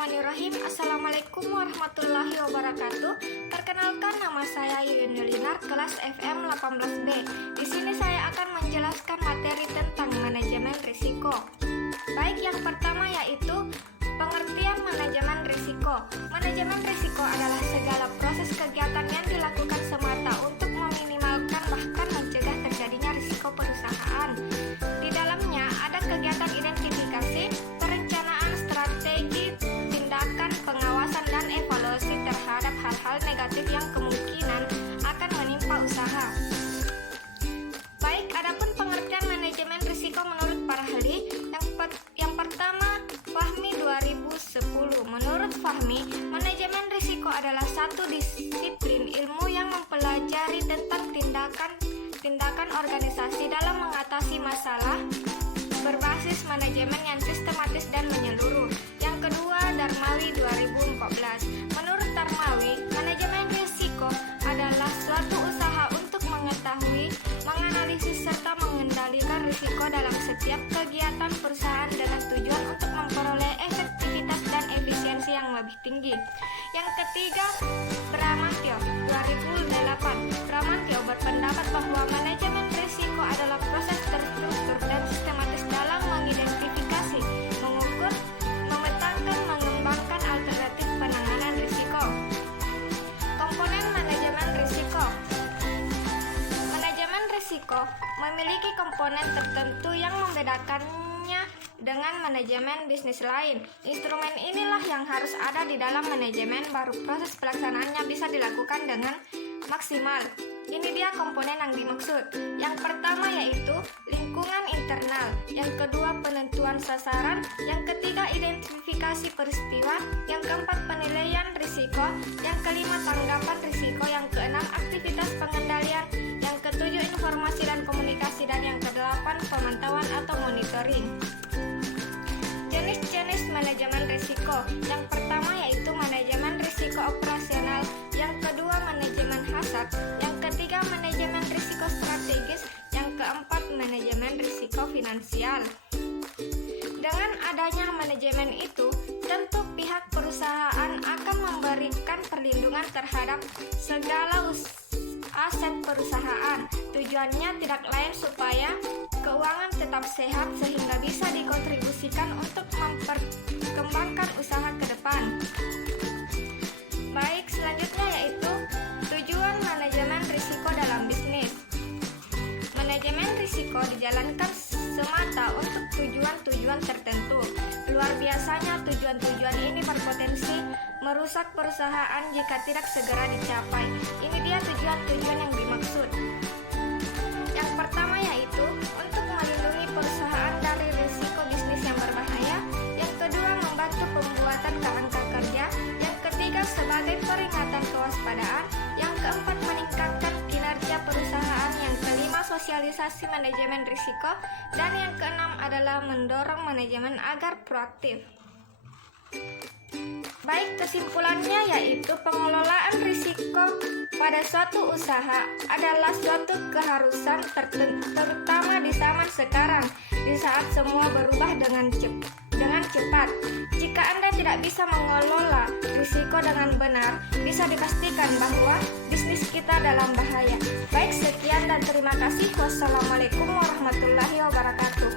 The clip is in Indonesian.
Bismillahirrahmanirrahim. Assalamualaikum warahmatullahi wabarakatuh. Perkenalkan, nama saya Yuni Linar, kelas FM 18B. Di sini saya akan menjelaskan materi tentang manajemen risiko. Baik, yang pertama yaitu pengertian manajemen risiko. Manajemen risiko adalah segala proses kegiatan yang dilakukan semata untuk meminimalkan bahkan mencegah terjadinya risiko perusahaan. Di dalamnya ada kegiatan identifikasi, perencanaan, strategi, tindakan, pengawasan, dan evaluasi terhadap hal-hal negatif yang kemungkinan akan menimpa usaha. Baik, adapun pengertian manajemen risiko menurut para ahli, yang pertama, Fahmi 2010. Menurut Fahmi, manajemen risiko adalah satu disiplin ilmu yang mempelajari tentang tindakan organisasi dalam mengatasi masalah berbasis manajemen yang sistematis dan menyeluruh. Yang kedua, Darmawi 2014. Menurut Darmawi, manajemen risiko adalah suatu usaha untuk mengetahui, menganalisis, serta mengendalikan risiko dalam setiap kegiatan perusahaan dengan tujuan untuk memperoleh efektivitas dan efisiensi yang lebih tinggi. Yang ketiga, Bramantyo 2008. Bramantyo berpendapat bahwa manajemen risiko adalah proses terstruktur dan sistematis dalam mengidentifikasi, mengukur, memetakan, mengembangkan alternatif penanganan risiko. Komponen manajemen risiko. Manajemen risiko memiliki komponen tertentu yang membedakannya dengan manajemen bisnis lain. Instrumen inilah yang harus ada di dalam manajemen, baru proses pelaksanaannya bisa dilakukan dengan maksimal. Ini dia komponen yang dimaksud. Yang pertama yaitu lingkungan internal, yang kedua penentuan sasaran, yang ketiga identifikasi peristiwa, yang keempat penilaian risiko, yang kelima tanggapan risiko, yang keenam aktivitas pengendalian, yang ketujuh informasi dan komunikasi, dan yang kedelapan pemantauan atau monitoring. Jenis-jenis manajemen risiko. Yang pertama yaitu manajemen risiko operasional, yang kedua manajemen hazard, yang ketiga manajemen risiko strategis, yang keempat manajemen risiko finansial. Dengan adanya manajemen itu, tentu pihak perusahaan akan memberikan perlindungan terhadap segala aset perusahaan. Tujuannya tidak lain supaya keuangan tetap sehat sehingga bisa dikontribusikan untuk memperkembangkan usaha ke depan. Baik, selanjutnya yaitu tujuan manajemen risiko dalam bisnis. Manajemen risiko dijalankan semata untuk tujuan-tujuan tertentu. Luar biasanya tujuan-tujuan ini berpotensi merusak perusahaan jika tidak segera dicapai. Ini dia tujuan-tujuan yang dimaksud. Yang pertama yaitu untuk melindungi perusahaan dari risiko bisnis yang berbahaya. Yang kedua, membantu pembuatan kerangka kerja. Yang ketiga, sebagai peringatan kewaspadaan. Yang keempat, meningkatkan kinerja perusahaan. Yang kelima, sosialisasi manajemen risiko. Dan yang keenam adalah mendorong manajemen agar proaktif. Baik, kesimpulannya yaitu pengelolaan risiko pada suatu usaha adalah suatu keharusan terutama di zaman sekarang, di saat semua berubah dengan cepat. Jika Anda tidak bisa mengelola risiko dengan benar, bisa dipastikan bahwa bisnis kita dalam bahaya. Baik, sekian dan terima kasih. Wassalamualaikum warahmatullahi wabarakatuh.